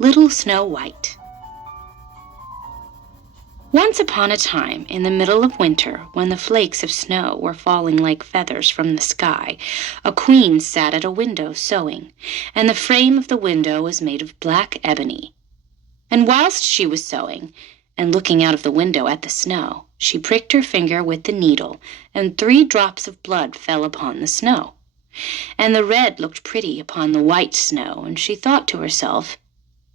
Little Snow White. Once upon a time, in the middle of winter, when the flakes of snow were falling like feathers from the sky, a queen sat at a window sewing, and the frame of the window was made of black ebony. And whilst she was sewing, and looking out of the window at the snow, she pricked her finger with the needle, and 3 drops of blood fell upon the snow. And the red looked pretty upon the white snow, and she thought to herself,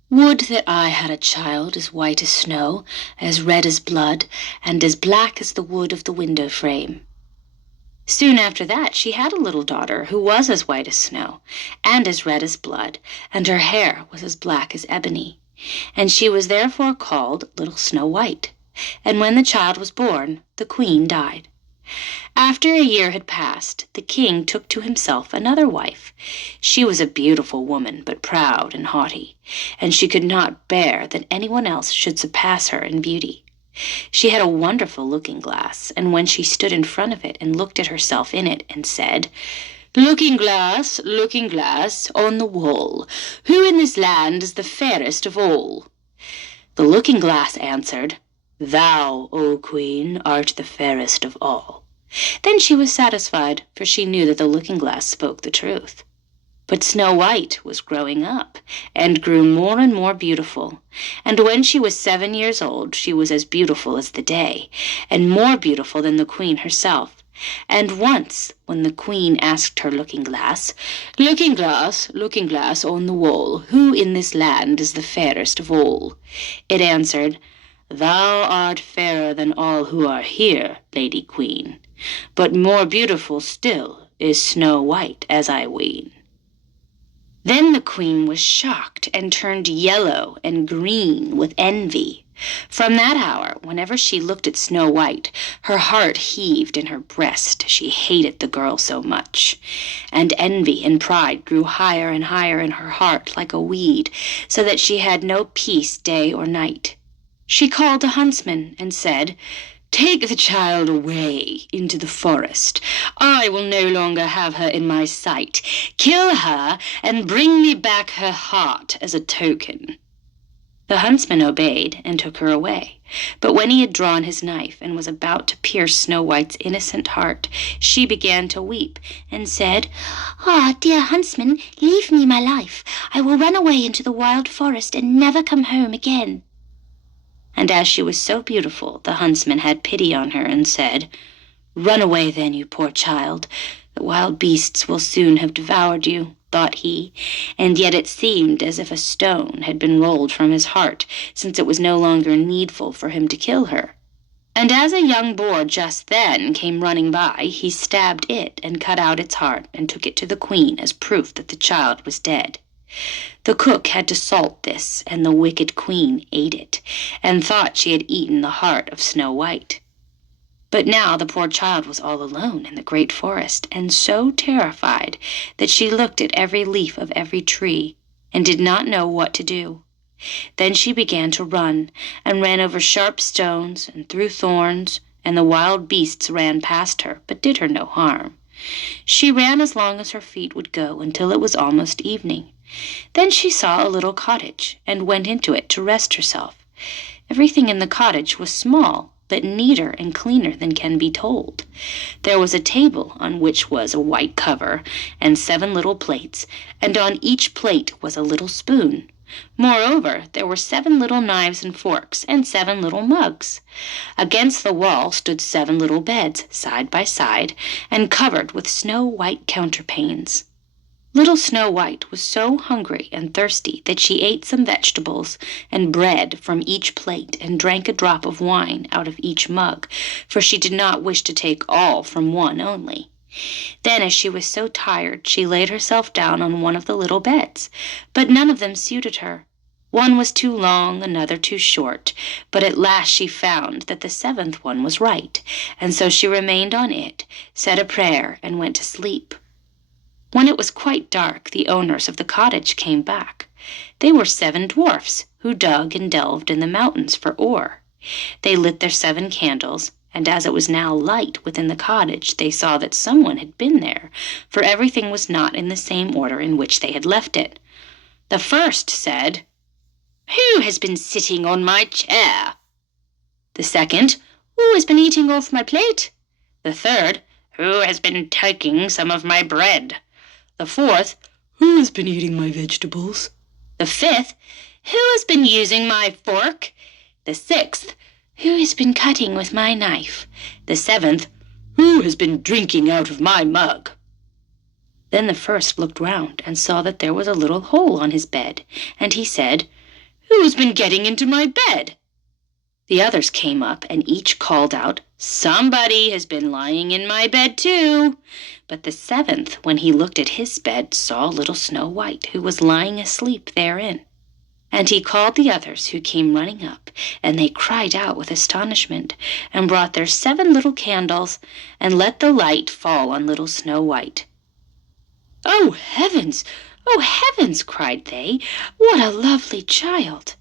"Would that I had a child as white as snow, as red as blood, and as black as the wood of the window frame." Soon after that she had a little daughter who was as white as snow, and as red as blood, and her hair was as black as ebony, and she was therefore called Little Snow White. And when the child was born, the queen died. After a year had passed, the king took to himself another wife. She was a beautiful woman, but proud and haughty, and she could not bear that anyone else should surpass her in beauty. She had a wonderful looking-glass, and when she stood in front of it and looked at herself in it and said, looking glass, on the wall, who in this land is the fairest of all?" The looking-glass answered, "Thou, O Queen, art the fairest of all." Then she was satisfied, for she knew that the looking-glass spoke the truth. But Snow White was growing up, and grew more and more beautiful. And when she was 7 years old, she was as beautiful as the day, and more beautiful than the queen herself. And once, when the queen asked her looking-glass, looking glass on the wall, who in this land is the fairest of all?" it answered, "Thou art fairer than all who are here, Lady Queen, but more beautiful still is Snow White, as I ween." Then the queen was shocked and turned yellow and green with envy. From that hour, whenever she looked at Snow White, her heart heaved in her breast, she hated the girl so much. And envy and pride grew higher and higher in her heart like a weed, so that she had no peace day or night. She called a huntsman and said, "Take the child away into the forest. I will no longer have her in my sight. Kill her and bring me back her heart as a token." The huntsman obeyed and took her away. But when he had drawn his knife and was about to pierce Snow White's innocent heart, she began to weep and said, "Ah, dear huntsman, leave me my life. I will run away into the wild forest and never come home again." And as she was so beautiful, the huntsman had pity on her and said, "Run away then, you poor child. The wild beasts will soon have devoured you," thought he, and yet it seemed as if a stone had been rolled from his heart, since it was no longer needful for him to kill her. And as a young boar just then came running by, he stabbed it and cut out its heart and took it to the queen as proof that the child was dead. The cook had to salt this, and the wicked queen ate it, and thought she had eaten the heart of Snow White. But now the poor child was all alone in the great forest, and so terrified that she looked at every leaf of every tree, and did not know what to do. Then she began to run, and ran over sharp stones and through thorns, and the wild beasts ran past her, but did her no harm. She ran as long as her feet would go until it was almost evening. Then she saw a little cottage, and went into it to rest herself. Everything in the cottage was small, but neater and cleaner than can be told. There was a table on which was a white cover, and 7 little plates, and on each plate was a little spoon. Moreover, there were 7 little knives and forks, and 7 little mugs. Against the wall stood 7 little beds, side by side, and covered with snow-white counterpanes. Little Snow White was so hungry and thirsty that she ate some vegetables and bread from each plate and drank a drop of wine out of each mug, for she did not wish to take all from one only. Then, as she was so tired, she laid herself down on one of the little beds, but none of them suited her. One was too long, another too short, but at last she found that the 7th one was right, and so she remained on it, said a prayer, and went to sleep. When it was quite dark, the owners of the cottage came back. They were 7 dwarfs, who dug and delved in the mountains for ore. They lit their 7 candles, and as it was now light within the cottage, they saw that someone had been there, for everything was not in the same order in which they had left it. The first said, "Who has been sitting on my chair?" The second, "Who has been eating off my plate?" The third, "Who has been taking some of my bread?" The fourth, "Who has been eating my vegetables?" The fifth, "Who has been using my fork?" The sixth, "Who has been cutting with my knife?" The seventh, "Who has been drinking out of my mug?" Then the first looked round and saw that there was a little hole on his bed, and he said, "Who has been getting into my bed?" The others came up and each called out, "Somebody has been lying in my bed too." But the seventh, when he looked at his bed, saw little Snow White, who was lying asleep therein. And he called the others, who came running up, and they cried out with astonishment, and brought their 7 little candles, and let the light fall on little Snow White. "Oh, heavens! Oh, heavens!" cried they. "What a lovely child!"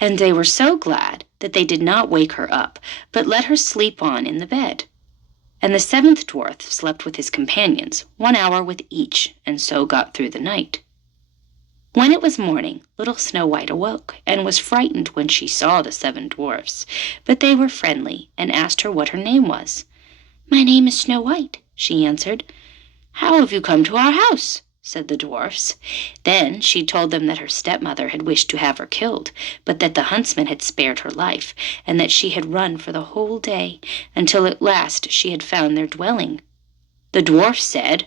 And they were so glad that they did not wake her up, but let her sleep on in the bed. And the 7th dwarf slept with his companions, 1 hour with each, and so got through the night. When it was morning, little Snow White awoke, and was frightened when she saw the 7 dwarfs, but they were friendly, and asked her what her name was. "My name is Snow White," she answered. "How have you come to our house?" said the dwarfs. Then she told them that her stepmother had wished to have her killed, but that the huntsman had spared her life, and that she had run for the whole day, until at last she had found their dwelling. The dwarfs said,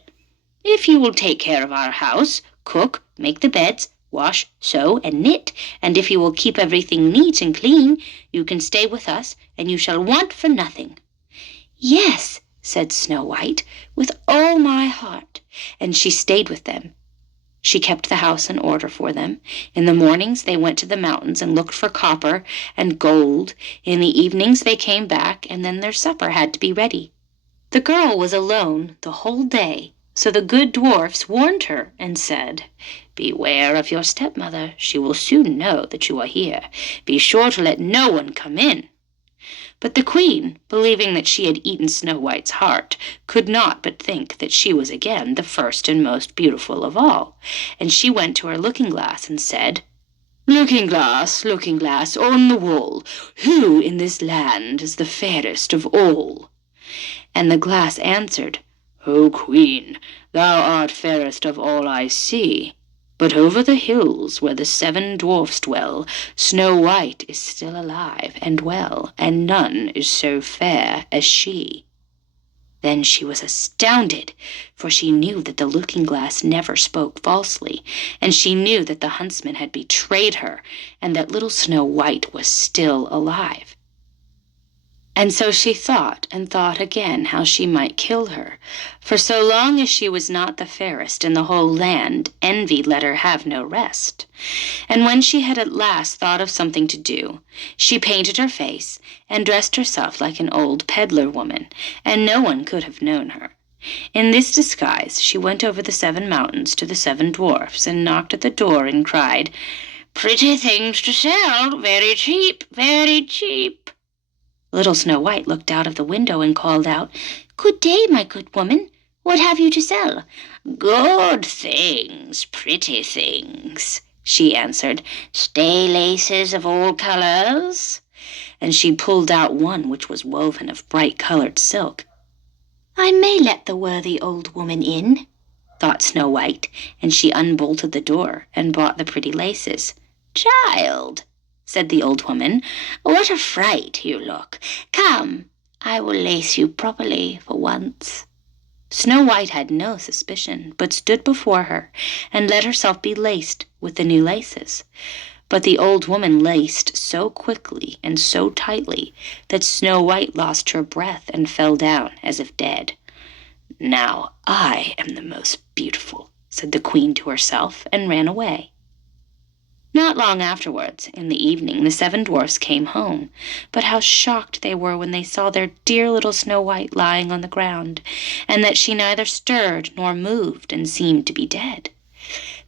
"If you will take care of our house, cook, make the beds, wash, sew, and knit, and if you will keep everything neat and clean, you can stay with us, and you shall want for nothing." "Yes," said Snow White, "with all my heart," and she stayed with them. She kept the house in order for them. In the mornings they went to the mountains and looked for copper and gold. In the evenings they came back, and then their supper had to be ready. The girl was alone the whole day, so the good dwarfs warned her and said, "Beware of your stepmother. She will soon know that you are here. Be sure to let no one come in." But the queen, believing that she had eaten Snow White's heart, could not but think that she was again the first and most beautiful of all, and she went to her looking-glass and said, looking glass, on the wall, who in this land is the fairest of all?" And the glass answered, "O Queen, thou art fairest of all I see. But over the hills where the 7 dwarfs dwell, Snow White is still alive and well, and none is so fair as she." Then she was astounded, for she knew that the looking-glass never spoke falsely, and she knew that the huntsman had betrayed her, and that little Snow White was still alive. And so she thought and thought again how she might kill her, for so long as she was not the fairest in the whole land, envy let her have no rest. And when she had at last thought of something to do, she painted her face and dressed herself like an old peddler woman, and no one could have known her. In this disguise she went over the 7 mountains to the 7 dwarfs, and knocked at the door and cried, "Pretty things to sell, very cheap, very cheap." Little Snow White looked out of the window and called out, "Good day, my good woman. What have you to sell?" "Good things, pretty things," she answered. "Stay laces of all colors." And she pulled out one which was woven of bright-colored silk. "I may let the worthy old woman in," thought Snow White, and she unbolted the door and bought the pretty laces. "Child," said the old woman, "what a fright you look. Come, I will lace you properly for once." Snow White had no suspicion, but stood before her and let herself be laced with the new laces. But the old woman laced so quickly and so tightly that Snow White lost her breath and fell down as if dead. "Now I am the most beautiful," said the queen to herself, and ran away. Not long afterwards, in the evening, the 7 dwarfs came home, but how shocked they were when they saw their dear little Snow White lying on the ground, and that she neither stirred nor moved and seemed to be dead.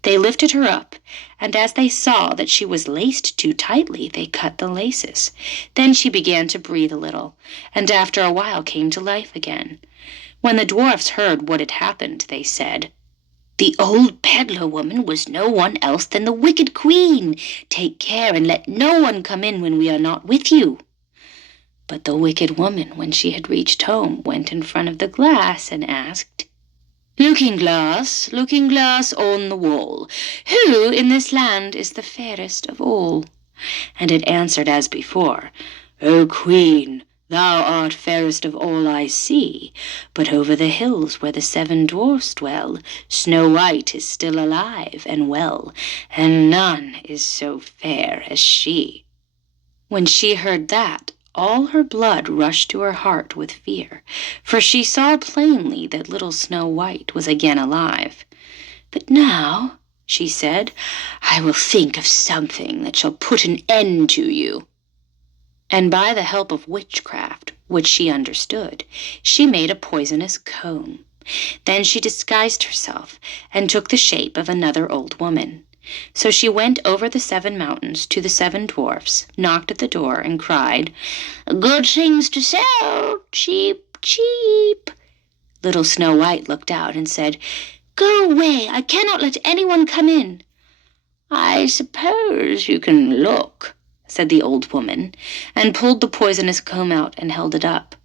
They lifted her up, and as they saw that she was laced too tightly, they cut the laces. Then she began to breathe a little, and after a while came to life again. When the dwarfs heard what had happened, they said, The old peddler woman was no one else than the wicked queen. Take care and let no one come in when we are not with you." But the wicked woman, when she had reached home, went in front of the glass and asked, looking glass on the wall, who in this land is the fairest of all?" And it answered as before, "O Queen, thou art fairest of all I see, but over the hills where the 7 dwarfs dwell, Snow White is still alive and well, and none is so fair as she." When she heard that, all her blood rushed to her heart with fear, for she saw plainly that little Snow White was again alive. "But now," she said, "I will think of something that shall put an end to you." And by the help of witchcraft, which she understood, she made a poisonous comb. Then she disguised herself and took the shape of another old woman. So she went over the 7 mountains to the 7 dwarfs, knocked at the door, and cried, "Good things to sell, cheap, cheap." Little Snow White looked out and said, "Go away, I cannot let anyone come in." "I suppose you can look," said the old woman, and pulled the poisonous comb out and held it up.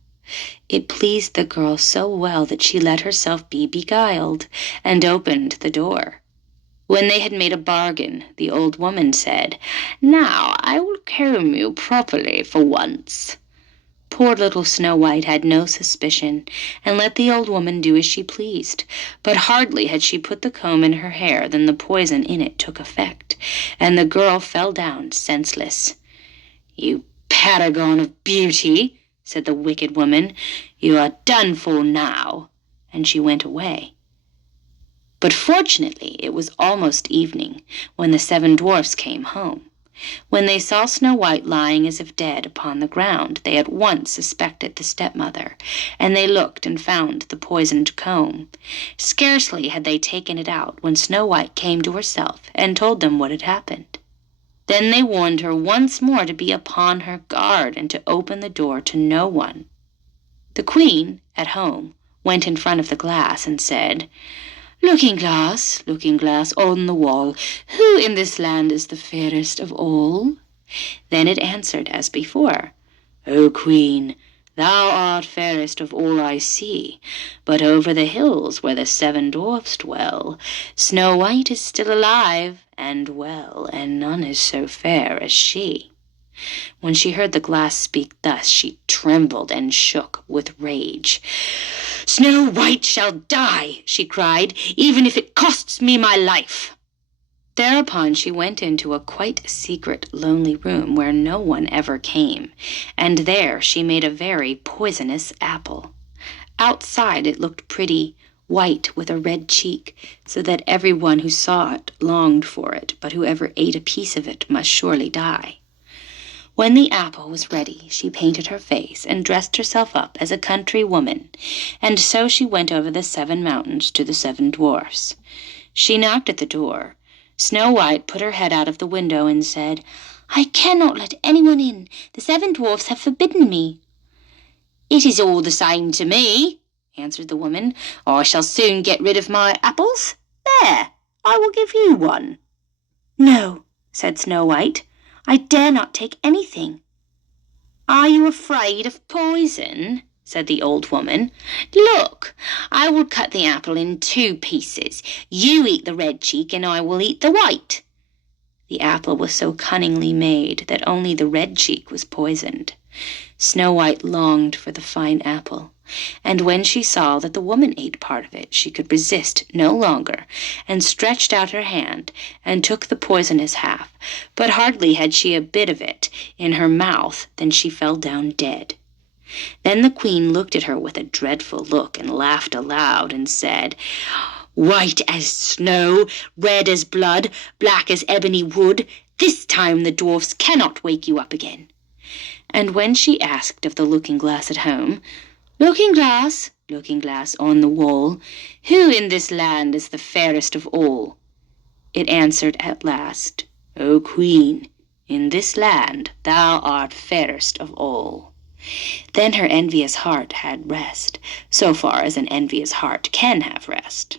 It pleased the girl so well that she let herself be beguiled, and opened the door. When they had made a bargain, the old woman said, "Now I will comb you properly for once." Poor little Snow White had no suspicion, and let the old woman do as she pleased. But hardly had she put the comb in her hair than the poison in it took effect, and the girl fell down senseless. "You paragon of beauty," said the wicked woman, "you are done for now," and she went away. But fortunately it was almost evening when the 7 dwarfs came home. When they saw Snow White lying as if dead upon the ground, they at once suspected the stepmother, and they looked and found the poisoned comb. Scarcely had they taken it out when Snow White came to herself and told them what had happened. Then they warned her once more to be upon her guard and to open the door to no one. The queen, at home, went in front of the glass and said, looking glass on the wall, who in this land is the fairest of all?" Then it answered as before, "O Queen, thou art fairest of all I see, but over the hills where the 7 dwarfs dwell, Snow White is still alive and well, and none is so fair as she." When she heard the glass speak thus, she trembled and shook with rage. "Snow White shall die," she cried, "even if it costs me my life." Thereupon she went into a quite secret, lonely room where no one ever came, and there she made a very poisonous apple. Outside it looked pretty, white with a red cheek, so that every one who saw it longed for it, but whoever ate a piece of it must surely die. When the apple was ready, she painted her face and dressed herself up as a country woman, and so she went over the 7 mountains to the 7 dwarfs. She knocked at the door. Snow White put her head out of the window and said, "I cannot let anyone in. The 7 dwarfs have forbidden me." "It is all the same to me," answered the woman. "I shall soon get rid of my apples. There, I will give you one." "No," said Snow White, "I dare not take anything." "Are you afraid of poison?" said the old woman. "Look, I will cut the apple in 2 pieces. You eat the red cheek, and I will eat the white." The apple was so cunningly made that only the red cheek was poisoned. Snow White longed for the fine apple, and when she saw that the woman ate part of it, she could resist no longer, and stretched out her hand and took the poisonous half, but hardly had she a bit of it in her mouth than she fell down dead. Then the queen looked at her with a dreadful look and laughed aloud and said, "White as snow, red as blood, black as ebony wood, this time the dwarfs cannot wake you up again." And when she asked of the looking-glass at home, looking glass on the wall, who in this land is the fairest of all?" it answered at last, "O Queen, in this land thou art fairest of all." Then her envious heart had rest, so far as an envious heart can have rest.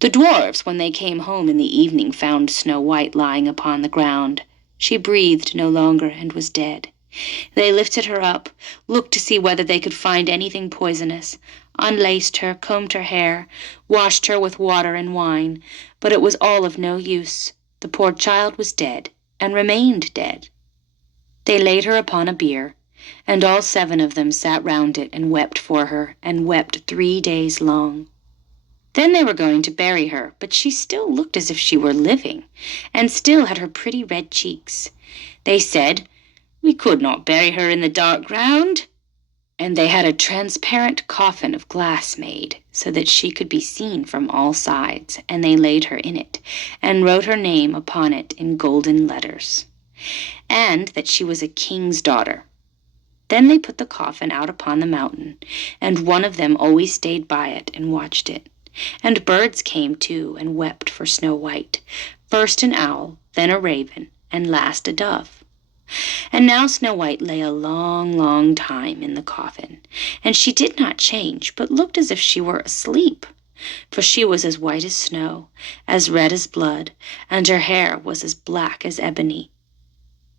The dwarfs, when they came home in the evening, found Snow White lying upon the ground. She breathed no longer and was dead. They lifted her up, looked to see whether they could find anything poisonous, unlaced her, combed her hair, washed her with water and wine, but it was all of no use. The poor child was dead, and remained dead. They laid her upon a bier, and all 7 of them sat round it and wept for her, and wept 3 days long. Then they were going to bury her, but she still looked as if she were living, and still had her pretty red cheeks. They said, "We could not bury her in the dark ground." And they had a transparent coffin of glass made, so that she could be seen from all sides, and they laid her in it, and wrote her name upon it in golden letters, and that she was a king's daughter. Then they put the coffin out upon the mountain, and one of them always stayed by it and watched it. And birds came too, and wept for Snow White, first an owl, then a raven, and last a dove. And now Snow White lay a long, long time in the coffin, and she did not change, but looked as if she were asleep, for she was as white as snow, as red as blood, and her hair was as black as ebony.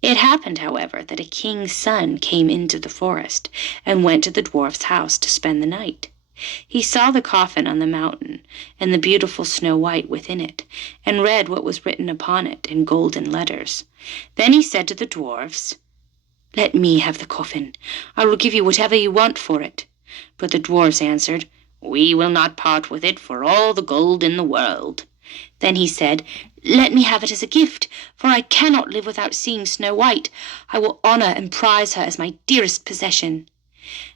It happened, however, that a king's son came into the forest, and went to the dwarf's house to spend the night. He saw the coffin on the mountain, and the beautiful Snow White within it, and read what was written upon it in golden letters. Then he said to the dwarfs, "Let me have the coffin. I will give you whatever you want for it." But the dwarfs answered, "We will not part with it for all the gold in the world." Then he said, "Let me have it as a gift, for I cannot live without seeing Snow White. I will honor and prize her as my dearest possession."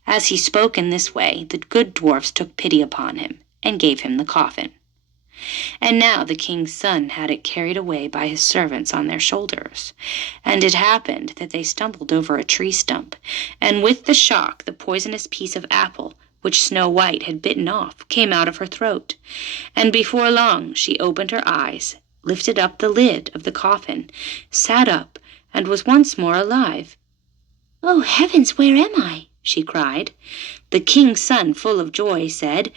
As he spoke in this way, the good dwarfs took pity upon him, and gave him the coffin. And now the king's son had it carried away by his servants on their shoulders. And it happened that they stumbled over a tree stump, and with the shock the poisonous piece of apple, which Snow White had bitten off, came out of her throat. And before long she opened her eyes, lifted up the lid of the coffin, sat up, and was once more alive. "Oh, heavens, where am I?" she cried. The king's son, full of joy, said,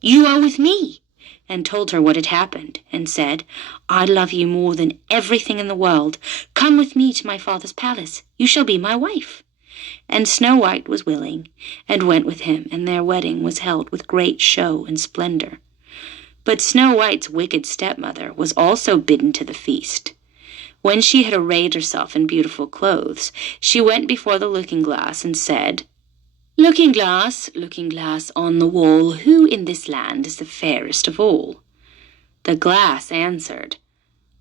"You are with me," and told her what had happened, and said, "I love you more than everything in the world. Come with me to my father's palace. You shall be my wife." And Snow White was willing, and went with him, and their wedding was held with great show and splendor. But Snow White's wicked stepmother was also bidden to the feast. When she had arrayed herself in beautiful clothes, she went before the looking-glass and said, looking glass on the wall, who in this land is the fairest of all?" The glass answered,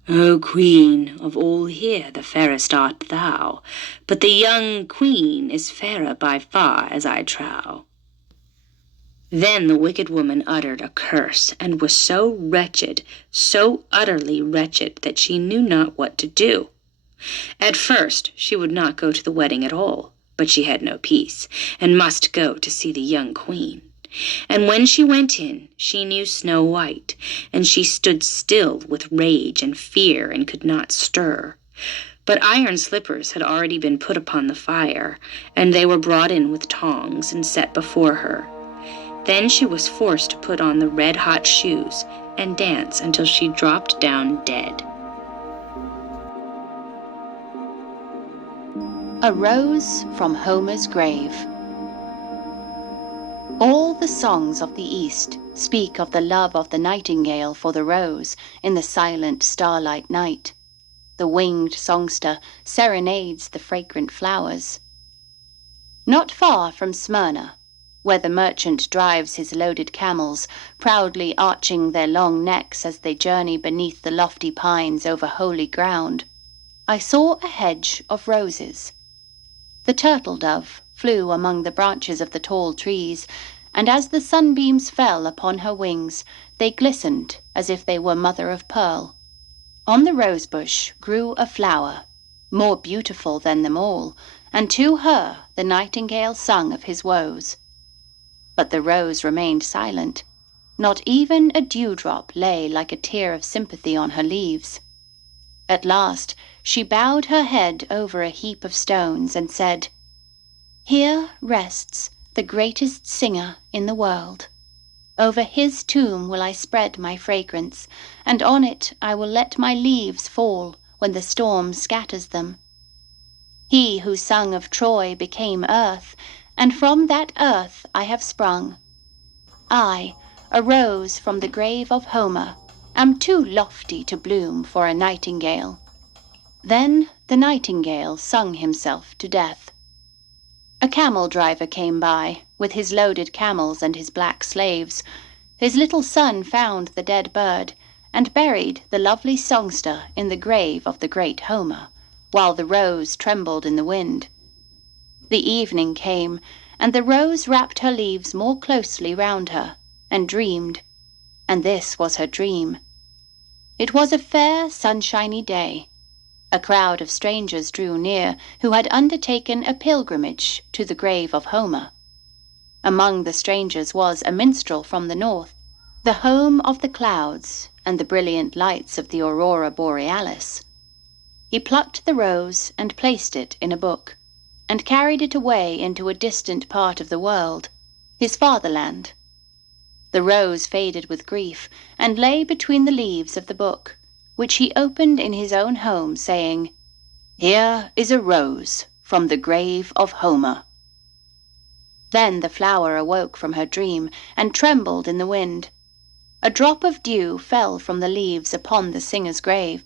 "O Queen, of all here the fairest art thou, but the young queen is fairer by far, as I trow." Then the wicked woman uttered a curse, and was so wretched, so utterly wretched, that she knew not what to do. At first she would not go to the wedding at all, but she had no peace, and must go to see the young queen. And when she went in, she knew Snow White, and she stood still with rage and fear, and could not stir. But iron slippers had already been put upon the fire, and they were brought in with tongs and set before her. Then she was forced to put on the red-hot shoes and dance until she dropped down dead. A Rose from Homer's Grave. All the songs of the East speak of the love of the nightingale for the rose in the silent starlight night. The winged songster serenades the fragrant flowers. Not far from Smyrna, where the merchant drives his loaded camels, proudly arching their long necks as they journey beneath the lofty pines over holy ground, I saw a hedge of roses. The turtle-dove flew among the branches of the tall trees, and as the sunbeams fell upon her wings, they glistened as if they were mother of pearl. On the rosebush grew a flower, more beautiful than them all, and to her the nightingale sung of his woes. But the rose remained silent. Not even a dewdrop lay like a tear of sympathy on her leaves. At last she bowed her head over a heap of stones and said, "Here rests the greatest singer in the world." Over his tomb will I spread my fragrance, and on it I will let my leaves fall when the storm scatters them. He who sung of Troy became earth, and from that earth I have sprung. I, a rose from the grave of Homer, am too lofty to bloom for a nightingale. Then the nightingale sung himself to death. A camel driver came by, with his loaded camels and his black slaves. His little son found the dead bird, and buried the lovely songster in the grave of the great Homer, while the rose trembled in the wind. The evening came, and the rose wrapped her leaves more closely round her, and dreamed. And this was her dream. It was a fair, sunshiny day. A crowd of strangers drew near, who had undertaken a pilgrimage to the grave of Homer. Among the strangers was a minstrel from the north, the home of the clouds and the brilliant lights of the aurora borealis. He plucked the rose and placed it in a book, and carried it away into a distant part of the world, his fatherland. The rose faded with grief, and lay between the leaves of the book, which he opened in his own home, saying, "Here is a rose from the grave of Homer." Then the flower awoke from her dream, and trembled in the wind. A drop of dew fell from the leaves upon the singer's grave.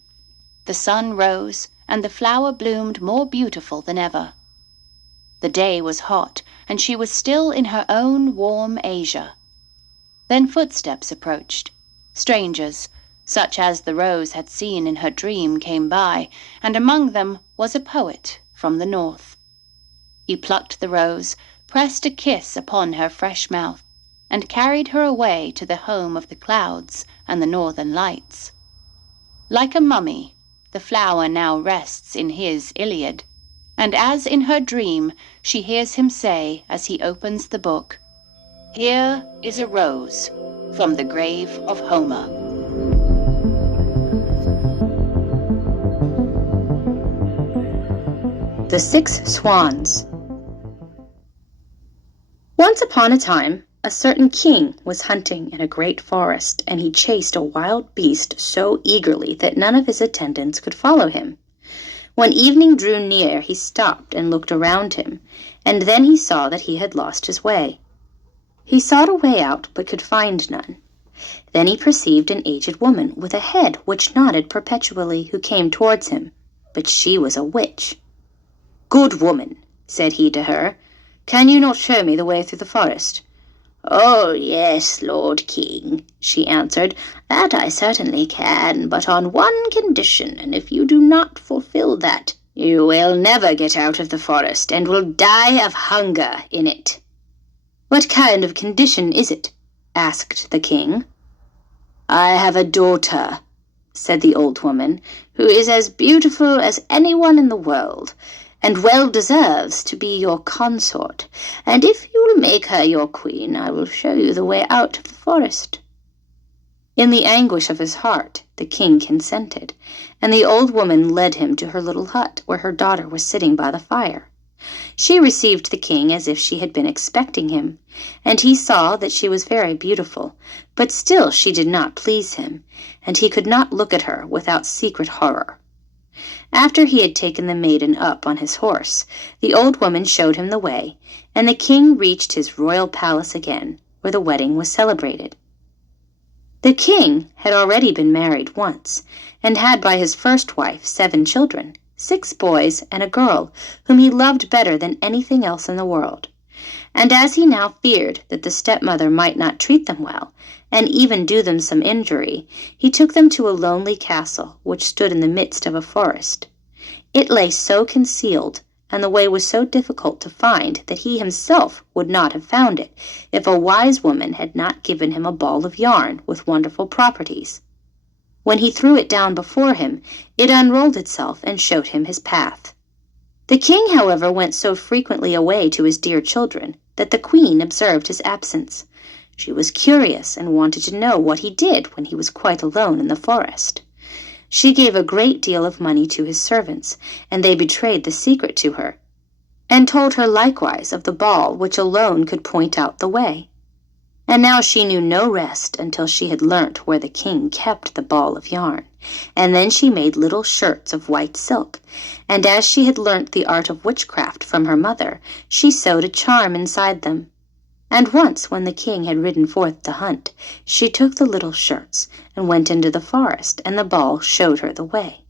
The sun rose, and the flower bloomed more beautiful than ever. The day was hot, and she was still in her own warm Asia. Then footsteps approached. Strangers, such as the rose had seen in her dream, came by, and among them was a poet from the north. He plucked the rose, pressed a kiss upon her fresh mouth, and carried her away to the home of the clouds and the northern lights. Like a mummy, the flower now rests in his Iliad, and as in her dream she hears him say as he opens the book, "Here is a rose from the grave of Homer." The Six Swans. Once upon a time, a certain king was hunting in a great forest, and he chased a wild beast so eagerly that none of his attendants could follow him. When evening drew near, he stopped and looked around him, and then he saw that he had lost his way. He sought a way out, but could find none. Then he perceived an aged woman with a head which nodded perpetually, who came towards him, but she was a witch. "Good woman," said he to her, "can you not show me the way through the forest?" "Oh, yes, Lord King," she answered, "that I certainly can, but on one condition, and if you do not fulfill that, you will never get out of the forest, and will die of hunger in it." "What kind of condition is it?" asked the king. "I have a daughter," said the old woman, "who is as beautiful as anyone in the world, and well deserves to be your consort, and if you will make her your queen, I will show you the way out of the forest." In the anguish of his heart, the king consented, and the old woman led him to her little hut, where her daughter was sitting by the fire. She received the king as if she had been expecting him, and he saw that she was very beautiful, but still she did not please him, and he could not look at her without secret horror. After he had taken the maiden up on his horse, the old woman showed him the way, and the king reached his royal palace again, where the wedding was celebrated. The king had already been married once, and had by his first wife 7 children, 6 boys and a girl, whom he loved better than anything else in the world. And as he now feared that the stepmother might not treat them well, and even do them some injury, he took them to a lonely castle which stood in the midst of a forest. It lay so concealed, and the way was so difficult to find, that he himself would not have found it if a wise woman had not given him a ball of yarn with wonderful properties. When he threw it down before him, it unrolled itself and showed him his path. The king, however, went so frequently away to his dear children that the queen observed his absence. She was curious and wanted to know what he did when he was quite alone in the forest. She gave a great deal of money to his servants, and they betrayed the secret to her, and told her likewise of the ball which alone could point out the way. And now she knew no rest until she had learnt where the king kept the ball of yarn, and then she made little shirts of white silk, and as she had learnt the art of witchcraft from her mother, she sewed a charm inside them. And once, when the king had ridden forth to hunt, she took the little shirts and went into the forest, and the ball showed her the way.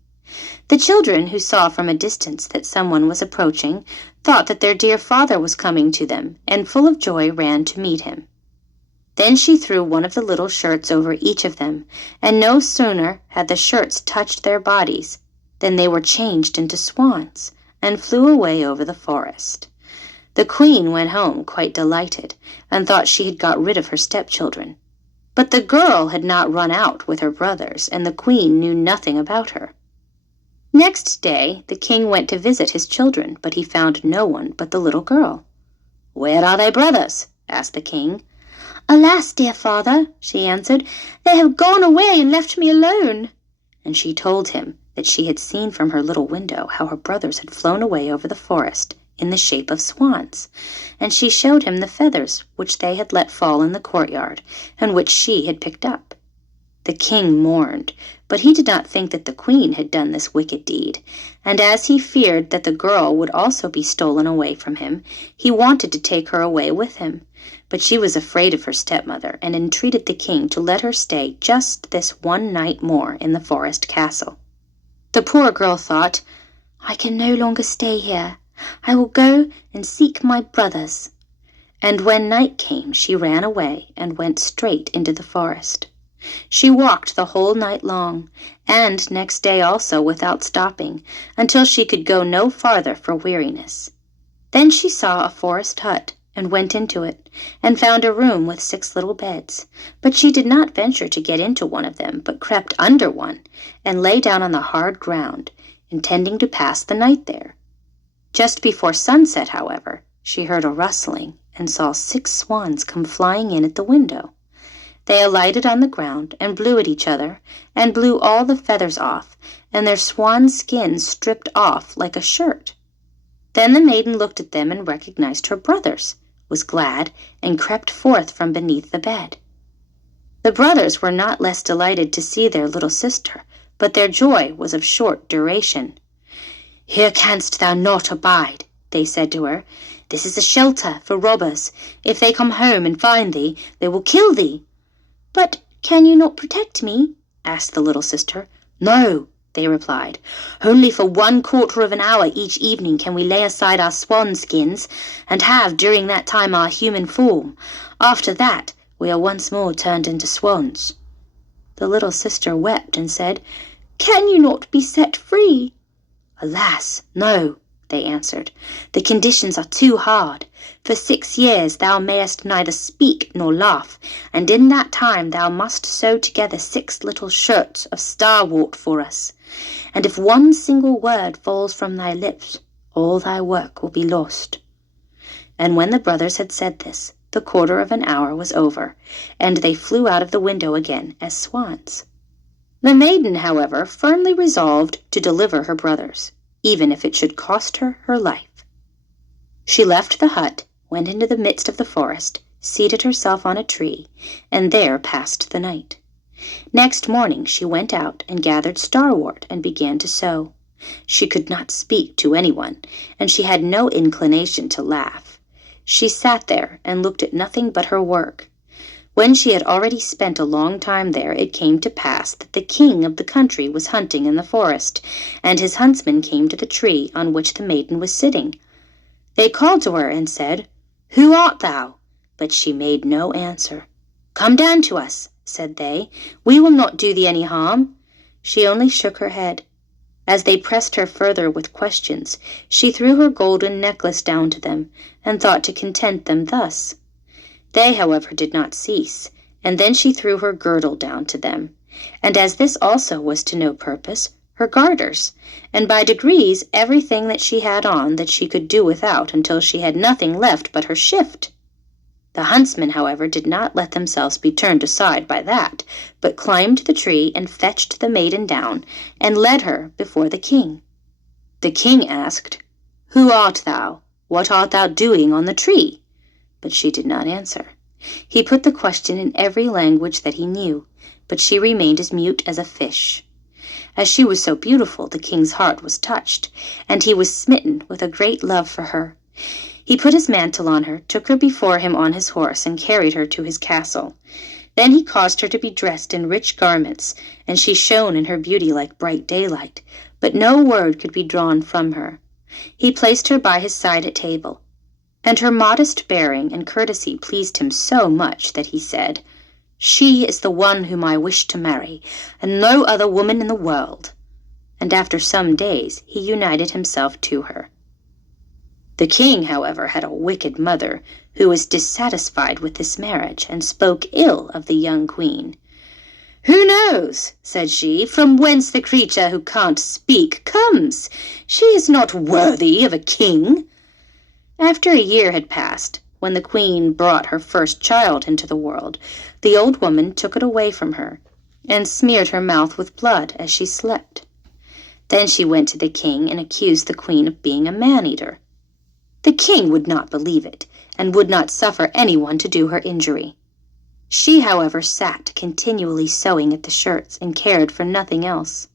The children, who saw from a distance that someone was approaching, thought that their dear father was coming to them, and full of joy ran to meet him. Then she threw one of the little shirts over each of them, and no sooner had the shirts touched their bodies than they were changed into swans, and flew away over the forest. The queen went home quite delighted, and thought she had got rid of her stepchildren. But the girl had not run out with her brothers, and the queen knew nothing about her. Next day the king went to visit his children, but he found no one but the little girl. "Where are thy brothers?" asked the king. "Alas, dear father," she answered, "they have gone away and left me alone." And she told him that she had seen from her little window how her brothers had flown away over the forest in the shape of swans, and she showed him the feathers which they had let fall in the courtyard, and which she had picked up. The king mourned, but he did not think that the queen had done this wicked deed, and as he feared that the girl would also be stolen away from him, he wanted to take her away with him. But she was afraid of her stepmother, and entreated the king to let her stay just this one night more in the forest castle. The poor girl thought, "I can no longer stay here. I will go and seek my brothers." And when night came, she ran away and went straight into the forest. She walked the whole night long, and next day also without stopping, until she could go no farther for weariness. Then she saw a forest hut, and went into it, and found a room with 6 little beds. But she did not venture to get into one of them, but crept under one, and lay down on the hard ground, intending to pass the night there. Just before sunset, however, she heard a rustling, and saw 6 swans come flying in at the window. They alighted on the ground, and blew at each other, and blew all the feathers off, and their swan skins stripped off like a shirt. Then the maiden looked at them and recognized her brothers, was glad, and crept forth from beneath the bed. The brothers were not less delighted to see their little sister, but their joy was of short duration. "Here canst thou not abide," they said to her. "This is a shelter for robbers. If they come home and find thee, they will kill thee." "But can you not protect me?" asked the little sister. "No," they replied. "Only for 1/4 of an hour each evening can we lay aside our swan skins, and have during that time our human form. After that we are once more turned into swans." The little sister wept and said, "Can you not be set free?" "Alas, no," they answered. "The conditions are too hard. For 6 years thou mayest neither speak nor laugh, and in that time thou must sew together 6 little shirts of starwort for us. And if one single word falls from thy lips, all thy work will be lost." And when the brothers had said this, the 1/4 of an hour was over, and they flew out of the window again as swans. The maiden, however, firmly resolved to deliver her brothers, even if it should cost her her life. She left the hut, went into the midst of the forest, seated herself on a tree, and there passed the night. Next morning she went out and gathered starwort and began to sew. She could not speak to anyone, and she had no inclination to laugh. She sat there and looked at nothing but her work. When she had already spent a long time there, it came to pass that the king of the country was hunting in the forest, and his huntsmen came to the tree on which the maiden was sitting. They called to her and said, "Who art thou?" But she made no answer. "Come down to us," said they. "We will not do thee any harm." She only shook her head. As they pressed her further with questions, she threw her golden necklace down to them, and thought to content them thus. They, however, did not cease, and then she threw her girdle down to them, and as this also was to no purpose, her garters, and by degrees everything that she had on that she could do without, until she had nothing left but her shift. The huntsmen, however, did not let themselves be turned aside by that, but climbed the tree and fetched the maiden down, and led her before the king. The king asked, "Who art thou? What art thou doing on the tree?" But she did not answer. He put the question in every language that he knew, but she remained as mute as a fish. As she was so beautiful, the king's heart was touched, and he was smitten with a great love for her. He put his mantle on her, took her before him on his horse, and carried her to his castle. Then he caused her to be dressed in rich garments, and she shone in her beauty like bright daylight, but no word could be drawn from her. He placed her by his side at table, and her modest bearing and courtesy pleased him so much that he said, "She is the one whom I wish to marry, and no other woman in the world." And after some days he united himself to her. The king, however, had a wicked mother, who was dissatisfied with this marriage, and spoke ill of the young queen. "Who knows," said she, "from whence the creature who can't speak comes? She is not worthy of a king." After a year had passed, when the queen brought her first child into the world, the old woman took it away from her, and smeared her mouth with blood as she slept. Then she went to the king and accused the queen of being a man-eater. The king would not believe it, and would not suffer anyone to do her injury. She, however, sat continually sewing at the shirts, and cared for nothing else.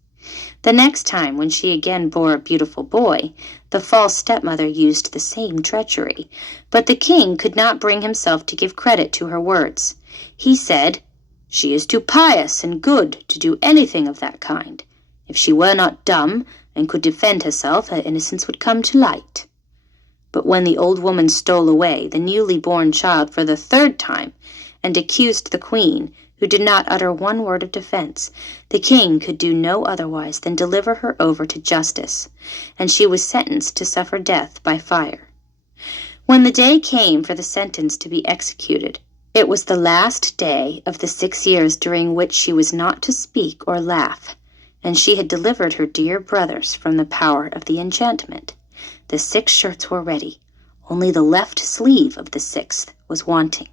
The next time, when she again bore a beautiful boy, the false stepmother used the same treachery, but the king could not bring himself to give credit to her words. He said, "She is too pious and good to do anything of that kind. If she were not dumb, and could defend herself, her innocence would come to light." But when the old woman stole away the newly born child for the third time, and accused the queen, who did not utter one word of defense, the king could do no otherwise than deliver her over to justice, and she was sentenced to suffer death by fire. When the day came for the sentence to be executed, it was the last day of the 6 years during which she was not to speak or laugh, and she had delivered her dear brothers from the power of the enchantment. The 6 shirts were ready, only the left sleeve of the 6th was wanting.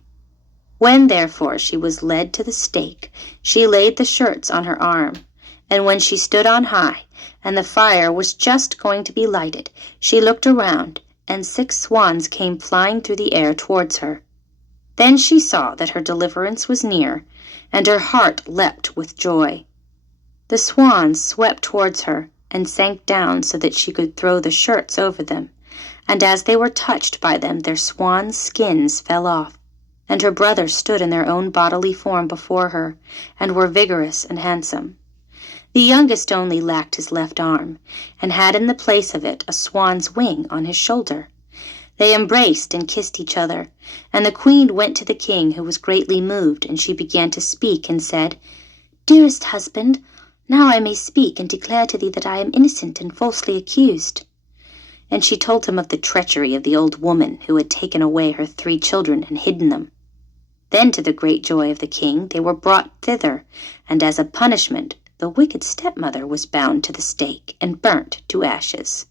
When, therefore, she was led to the stake, she laid the shirts on her arm, and when she stood on high, and the fire was just going to be lighted, she looked around, and 6 swans came flying through the air towards her. Then she saw that her deliverance was near, and her heart leapt with joy. The swans swept towards her, and sank down so that she could throw the shirts over them, and as they were touched by them their swans' skins fell off, and her brothers stood in their own bodily form before her, and were vigorous and handsome. The youngest only lacked his left arm, and had in the place of it a swan's wing on his shoulder. They embraced and kissed each other, and the queen went to the king, who was greatly moved, and she began to speak, and said, "Dearest husband, now I may speak and declare to thee that I am innocent and falsely accused." And she told him of the treachery of the old woman who had taken away her 3 children and hidden them. Then, to the great joy of the king, they were brought thither, and as a punishment, the wicked stepmother was bound to the stake and burnt to ashes.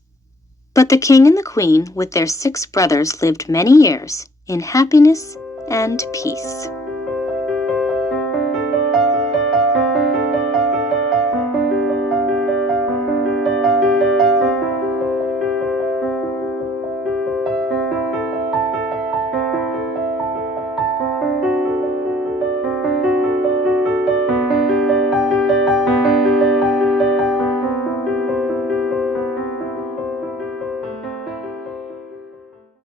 But the king and the queen, with their 6 brothers, lived many years in happiness and peace.